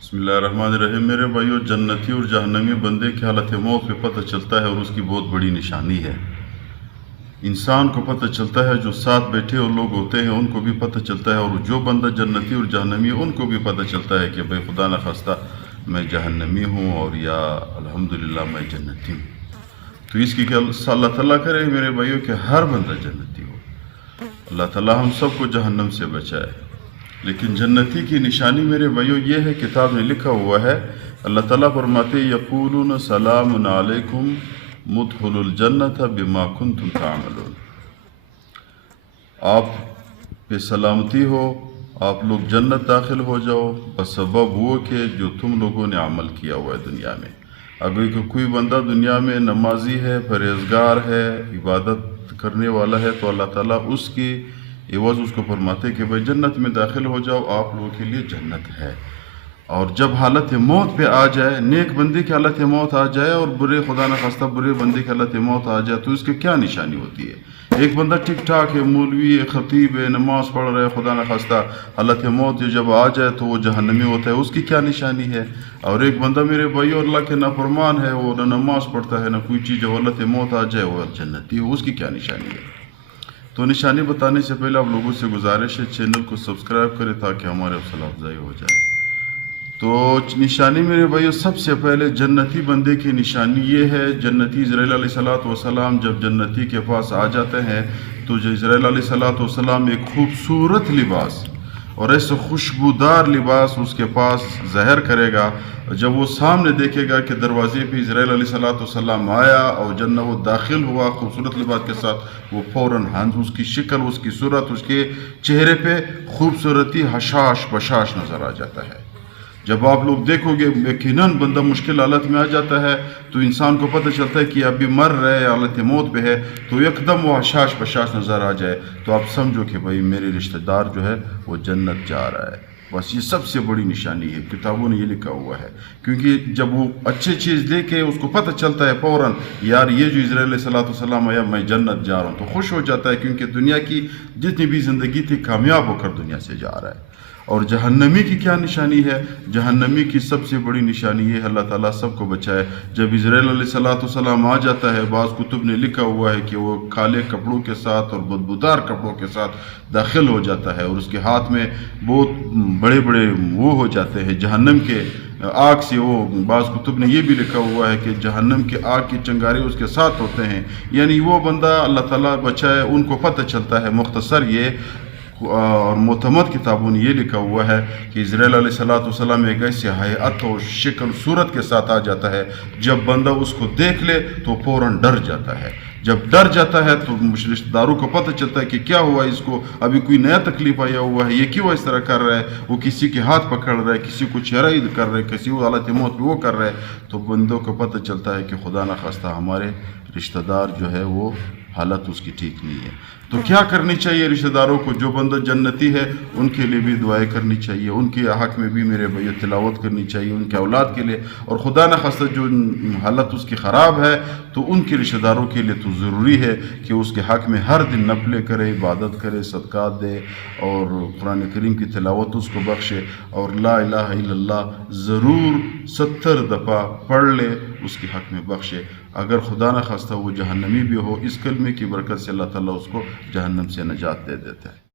بسم اللہ الرحمن الرحیم۔ میرے بھائیو، جنتی اور جہنمی بندے کی حالت موت پہ پتہ چلتا ہے اور اس کی بہت بڑی نشانی ہے۔ انسان کو پتہ چلتا ہے، جو ساتھ بیٹھے اور لوگ ہوتے ہیں ان کو بھی پتہ چلتا ہے، اور جو بندہ جنتی اور جہنمی ہے ان کو بھی پتہ چلتا ہے کہ بھائی خدا نخواستہ میں جہنمی ہوں اور یا الحمدللہ میں جنتی ہوں۔ تو اس کی کہ اللہ تعالیٰ کرے میرے بھائیو کہ ہر بندہ جنتی ہو۔ اللہ تعالیٰ ہم سب کو جہنم سے بچائے۔ لیکن جنتی کی نشانی میرے بھائیو یہ ہے، کتاب میں لکھا ہوا ہے، اللہ تعالیٰ فرماتے یقولون سلام علیکم مدخلوا الجنت بما کنتم تعملون۔ آپ پہ سلامتی ہو، آپ لوگ جنت داخل ہو جاؤ بسبب وہ کہ جو تم لوگوں نے عمل کیا ہوا ہے دنیا میں۔ اگر کوئی بندہ دنیا میں نمازی ہے، پرہیزگار ہے، عبادت کرنے والا ہے، تو اللہ تعالیٰ اس کی عوض اس کو فرماتے کہ بھائی جنت میں داخل ہو جاؤ، آپ لوگوں کے لیے جنت ہے۔ اور جب حالت موت پہ آ جائے، نیک بندے کی حالت موت آ جائے اور برے خدا نخواستہ برے بندے کی حالت موت آ جائے، تو اس کی کیا نشانی ہوتی ہے؟ ایک بندہ ٹھیک ٹھاک ہے، مولوی ہے، خطیب ہے، نماز پڑھ رہا ہے، خدا نخواستہ حالت موت جب آ جائے تو وہ جہنمی ہوتا ہے، اس کی کیا نشانی ہے؟ اور ایک بندہ میرے بھائی اللہ کے نافرمان ہے، وہ نہ نماز پڑھتا ہے نہ کوئی چیز، جب حالت موت آ جائے وہ جنتی ہو، اس کی کیا نشانی ہے؟ تو نشانی بتانے سے پہلے آپ لوگوں سے گزارش ہے چینل کو سبسکرائب کریں تاکہ ہمارے حوصلہ افزائی ہو جائے۔ تو نشانی میرے بھائیو، سب سے پہلے جنتی بندے کی نشانی یہ ہے، جنتی اسرائیل علیہ السلام جب جنتی کے پاس آ جاتے ہیں تو اسرائیل علیہ السلام ایک خوبصورت لباس اور ایسے خوشبودار لباس اس کے پاس ظاہر کرے گا۔ جب وہ سامنے دیکھے گا کہ دروازے پہ اسرائیل علیہ السلام آیا اور جنت وہ داخل ہوا خوبصورت لباس کے ساتھ، وہ فوراً اس کی شکل، اس کی صورت، اس کے چہرے پہ خوبصورتی حشاش بشاش نظر آ جاتا ہے۔ جب آپ لوگ دیکھو گے یقیناً بندہ مشکل حالت میں آ جاتا ہے تو انسان کو پتہ چلتا ہے کہ ابھی مر رہے حالت موت پہ ہے، تو یکدم وہ حشاش بشاش نظر آ جائے تو آپ سمجھو کہ بھائی میرے رشتہ دار جو ہے وہ جنت جا رہا ہے۔ بس یہ سب سے بڑی نشانی ہے، کتابوں نے یہ لکھا ہوا ہے، کیونکہ جب وہ اچھی چیز دیکھے اس کو پتہ چلتا ہے فوراً یار یہ جو اسرائیل علیہ السلام آیا میں جنت جا رہا ہوں، تو خوش ہو جاتا ہے، کیونکہ دنیا کی جتنی بھی زندگی تھی کامیاب ہو کر دنیا سے جا رہا ہے۔ اور جہنمی کی کیا نشانی ہے؟ جہنمی کی سب سے بڑی نشانی یہ ہے، اللہ تعالیٰ سب کو بچائے، جب اسرائیل علیہ السلام آ جاتا ہے، بعض کتب نے لکھا ہوا ہے کہ وہ کالے کپڑوں کے ساتھ اور بدبودار کپڑوں کے ساتھ داخل ہو جاتا ہے، اور اس کے ہاتھ میں بہت بڑے بڑے وہ ہو جاتے ہیں جہنم کے آگ سے۔ وہ بعض کتب نے یہ بھی لکھا ہوا ہے کہ جہنم کے آگ کی چنگارے اس کے ساتھ ہوتے ہیں، یعنی وہ بندہ اللہ تعالیٰ بچائے ان کو پتہ چلتا ہے۔ مختصر یہ اور معتمد کتابوں نے یہ لکھا ہوا ہے کہ اسرائیل علیہ السلام ایک ایسی ہیئت اور شکل صورت کے ساتھ آ جاتا ہے، جب بندہ اس کو دیکھ لے تو فوراً ڈر جاتا ہے۔ جب ڈر جاتا ہے تو رشتہ داروں کو پتہ چلتا ہے کہ کیا ہوا اس کو، ابھی کوئی نیا تکلیف آیا ہوا ہے، یہ کیوں اس طرح کر رہا ہے، وہ کسی کے ہاتھ پکڑ رہا ہے، کسی کو چہرہ کر رہا ہے، کسی کو حالت موت وہ کر رہا ہے، تو بندوں کو پتہ چلتا ہے کہ خدا نخواستہ ہمارے رشتہ دار جو ہے وہ حالت اس کی ٹھیک نہیں ہے۔ تو کیا کرنی چاہیے رشتہ داروں کو؟ جو بندہ جنتی ہے ان کے لیے بھی دعائیں کرنی چاہیے، ان کے حق میں بھی میرے بھائی تلاوت کرنی چاہیے، ان کے اولاد کے لیے، اور خدا نخواستہ جو حالت اس کی خراب ہے تو ان کے رشتہ داروں کے لیے تو ضروری ہے کہ اس کے حق میں ہر دن نفلیں کرے، عبادت کرے، صدقات دے، اور قرآن کریم کی تلاوت اس کو بخشے، اور لا الہ الا اللہ ضرور 70 دفعہ پڑھ لے، اس کے حق میں بخشے۔ اگر خدا نخواستہ وہ جہنمی بھی ہو، اس کلمے کی برکت سے اللہ تعالیٰ اس کو جہنم سے نجات دے دیتا ہے۔